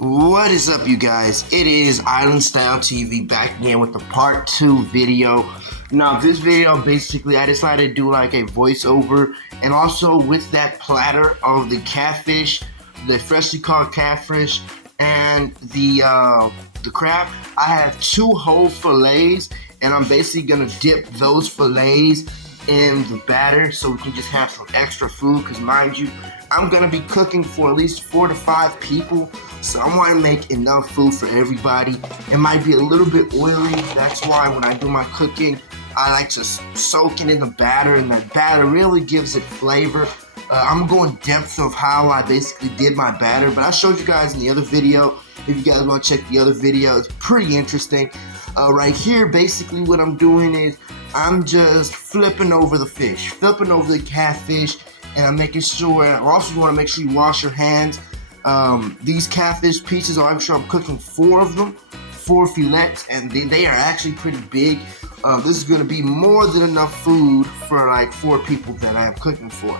What is up, you guys? It is Island Style TV back again with the part 2 video. Now, this video, basically, I decided to do like a voiceover, and also with that platter of the catfish, the freshly caught catfish, and the crab, I have 2 whole fillets, and I'm basically gonna dip those fillets in the batter so we can just have some extra food, because mind you, I'm gonna be cooking for at least 4 to 5 people, so I want to make enough food for everybody. It might be a little bit oily. That's why when I do my cooking, I like to soak it in the batter, and that batter really gives it flavor. I'm going depth of how I basically did my batter, but I showed you guys in the other video. If you guys want to check the other video, it's pretty interesting. Right here, basically what I'm doing is I'm just flipping over the fish, flipping over the catfish, and I'm making sure, also you want to make sure you wash your hands. These catfish pieces, I'm sure I'm cooking 4 of them, 4 fillets, and they are actually pretty big. This is going to be more than enough food for like 4 people that I am cooking for.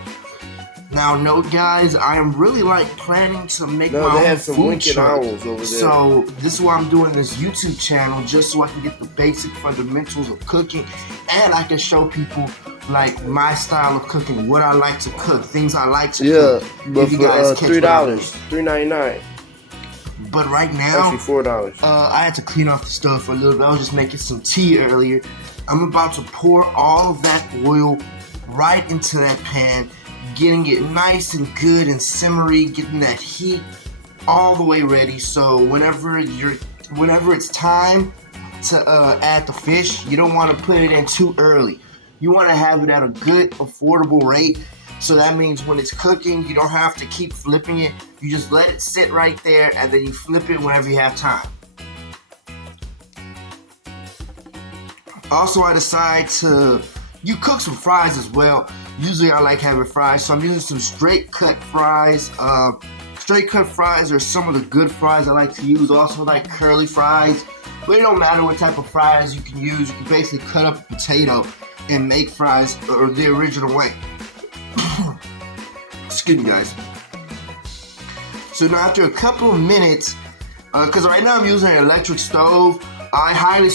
Now, note guys, I am really like planning to make my own food chart. Over there. So this is why I'm doing this YouTube channel, just so I can get the basic fundamentals of cooking, and I can show people like my style of cooking, what I like to cook, things I like to cook. But for $3, $3.99. But right now, actually $4. I had to clean off the stove for a little bit. I was just making some tea earlier. I'm about to pour all of that oil right into that pan, getting it nice and good and simmery, getting that heat all the way ready. So whenever it's time to add the fish, you don't want to put it in too early. You want to have it at a good, affordable rate. So that means when it's cooking, you don't have to keep flipping it. You just let it sit right there, and then you flip it whenever you have time. Also, I decide you cook some fries as well. Usually I like having fries, so I'm using some straight cut fries. Straight cut fries are some of the good fries I like to use. Also like curly fries, but it don't matter what type of fries you can use. You can basically cut up a potato and make fries or the original way. Excuse me, guys. So now after a couple of minutes, because right now I'm using an electric stove, I highly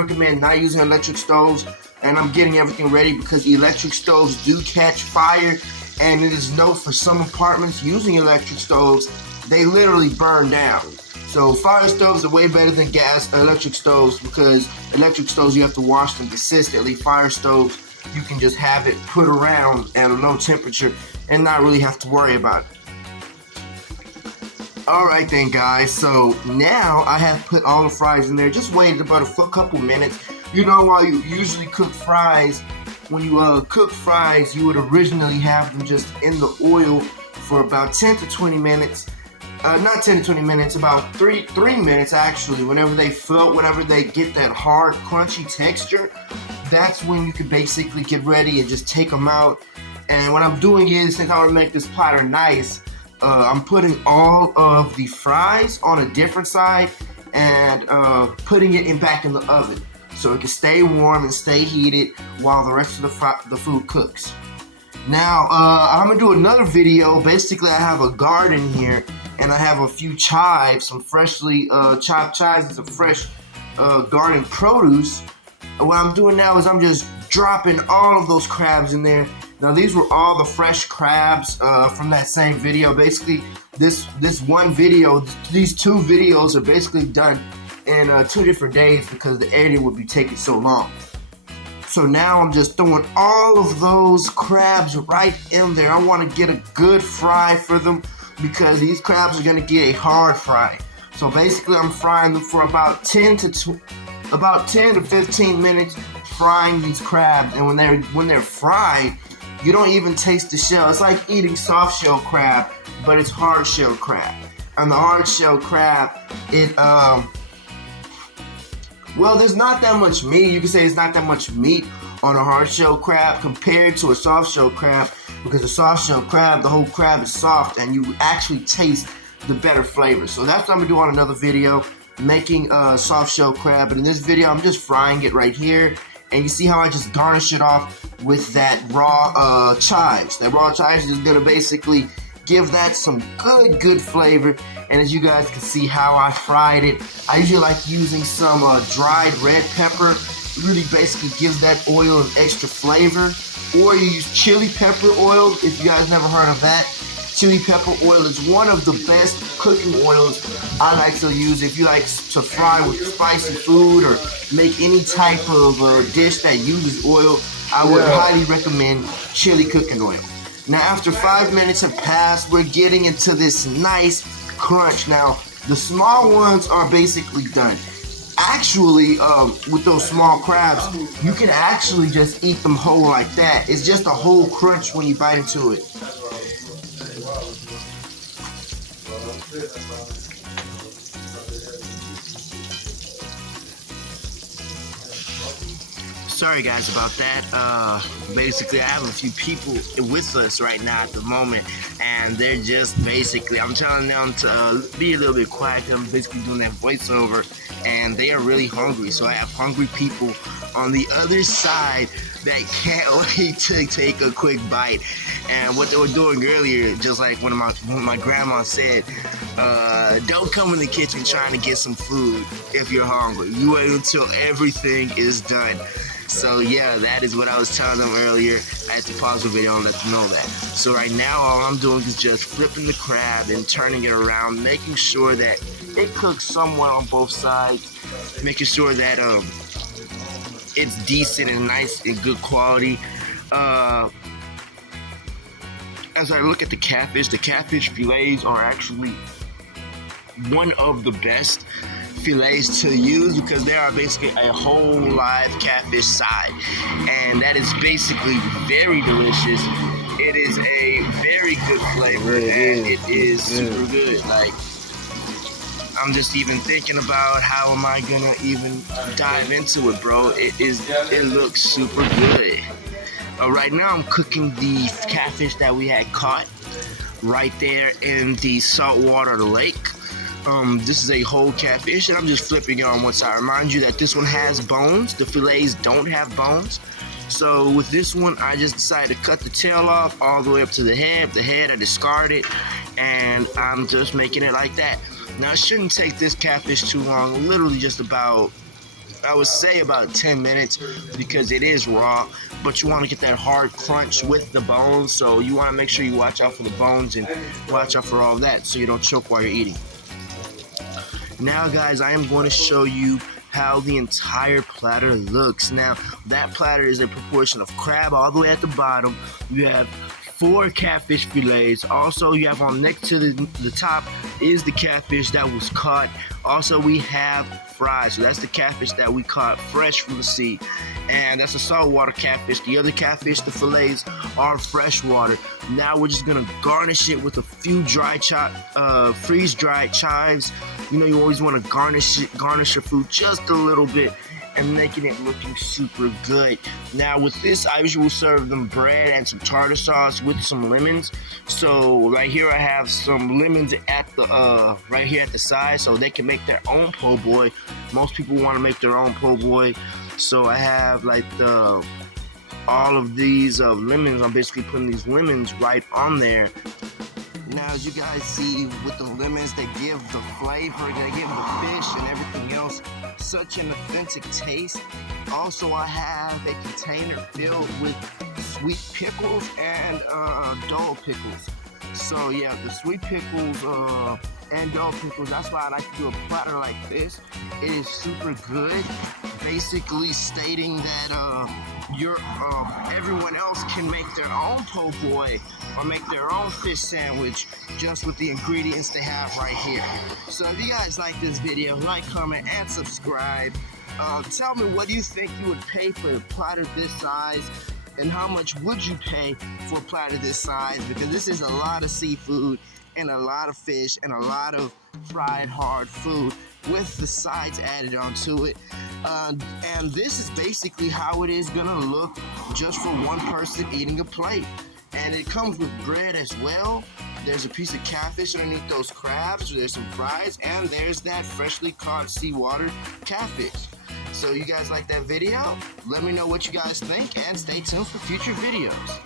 recommend not using electric stoves. And I'm getting everything ready because electric stoves do catch fire, and it is known for some apartments using electric stoves, they literally burn down. So fire stoves are way better than electric stoves, because electric stoves you have to wash them consistently. Fire stoves, you can just have it put around at a low temperature and not really have to worry about it. Alright then guys, so now I have put all the fries in there, just waited about a couple minutes. You know, while you usually cook fries, when you cook fries, you would originally have them just in the oil for about 10 to 20 minutes. Not 10 to 20 minutes, about 3 minutes actually. Whenever they float, whenever they get that hard, crunchy texture, that's when you can basically get ready and just take them out. And what I'm doing is, since I want to make this platter nice, I'm putting all of the fries on a different side and putting it back in the oven, so it can stay warm and stay heated while the rest of the food cooks. Now, I'm going to do another video. Basically, I have a garden here, and I have a few chives, some freshly chopped chives and some fresh garden produce. And what I'm doing now is I'm just dropping all of those crabs in there. Now, these were all the fresh crabs from that same video. Basically, this one video, these 2 videos are basically done in 2 different days because the editing would be taking so long. So now I'm just throwing all of those crabs right in there. I want to get a good fry for them because these crabs are going to get a hard fry. So basically I'm frying them for about 10 to 15 minutes, frying these crabs. And when they're fried, you don't even taste the shell. It's like eating soft shell crab, but it's hard shell crab. And the hard shell crab, well, there's not that much meat. You can say it's not that much meat on a hard shell crab compared to a soft shell crab, because a soft shell crab, the whole crab is soft and you actually taste the better flavor. So that's what I'm gonna do on another video, making a soft shell crab. But in this video, I'm just frying it right here. And you see how I just garnish it off with that raw chives. That raw chives is gonna basically give that some good flavor. And as you guys can see how I fried it, I usually like using some dried red pepper. It really basically gives that oil an extra flavor. Or you use chili pepper oil, if you guys never heard of that. Chili pepper oil is one of the best cooking oils I like to use if you like to fry with spicy food or make any type of dish that uses oil. I would highly recommend chili cooking oil. Now after 5 minutes have passed, we're getting into this nice crunch. Now the small ones are basically done. Actually, with those small crabs, you can actually just eat them whole like that. It's just a whole crunch when you bite into it. Sorry guys about that. Basically I have a few people with us right now at the moment, and they're just basically, I'm telling them to be a little bit quiet. I'm basically doing that voiceover, and they are really hungry. So I have hungry people on the other side that can't wait to take a quick bite. And what they were doing earlier, just like when my grandma said, don't come in the kitchen trying to get some food if you're hungry. You wait until everything is done. So yeah, that is what I was telling them earlier. I had to pause the video and let them know that. So right now all I'm doing is just flipping the crab and turning it around, making sure that it cooks somewhat on both sides, making sure that it's decent and nice and good quality. As I look at the catfish fillets are actually one of the best fillets to use because they are basically a whole live catfish side, and that is basically very delicious. It is a very good flavor, and it is super good. Like, I'm just even thinking about how am I gonna even dive into it, bro. It looks super good. Right now I'm cooking the catfish that we had caught right there in the salt water of the lake. This is a whole catfish, and I'm just flipping it on one side. Remind you that this one has bones. The fillets don't have bones. So with this one, I just decided to cut the tail off all the way up to the head. The head I discarded, and I'm just making it like that. Now it shouldn't take this catfish too long. Literally just about, I would say about 10 minutes because it is raw, but you want to get that hard crunch with the bones. So you want to make sure you watch out for the bones and watch out for all that so you don't choke while you're eating. Now guys, I am going to show you how the entire platter looks. Now that platter is a proportion of crab all the way at the bottom. You have 4 catfish fillets. Also you have on next to the top is the catfish that was caught. Also we have fries. So that's the catfish that we caught fresh from the sea, and that's a saltwater catfish. The other catfish, the fillets, are freshwater. Now we're just gonna garnish it with a few freeze-dried chives. You know, you always want to garnish your food just a little bit and making it looking super good. Now with this, I usually serve them bread and some tartar sauce with some lemons. So right here I have some lemons at the right here at the side, so they can make their own po' boy. Most people want to make their own po' boy, so I have like all of these lemons. I'm basically putting these lemons right on there. Now as you guys see with the lemons, they give the flavor, they give the fish and everything else such an authentic taste. Also I have a container filled with sweet pickles and dull pickles. So yeah, the sweet pickles and dull pickles, that's why I like to do a platter like this. It is super good, basically stating that everyone else can make their own po' boy or make their own fish sandwich just with the ingredients they have right here. So if you guys like this video, like, comment, and subscribe. Tell me, what do you think you would pay for a platter this size, and how much would you pay for a platter this size? Because this is a lot of seafood and a lot of fish and a lot of fried hard food with the sides added onto it. And this is basically how it is gonna look just for one person eating a plate. And it comes with bread as well. There's a piece of catfish underneath those crabs. There's some fries, and there's that freshly caught seawater catfish. So you guys like that video? Let me know what you guys think, and stay tuned for future videos.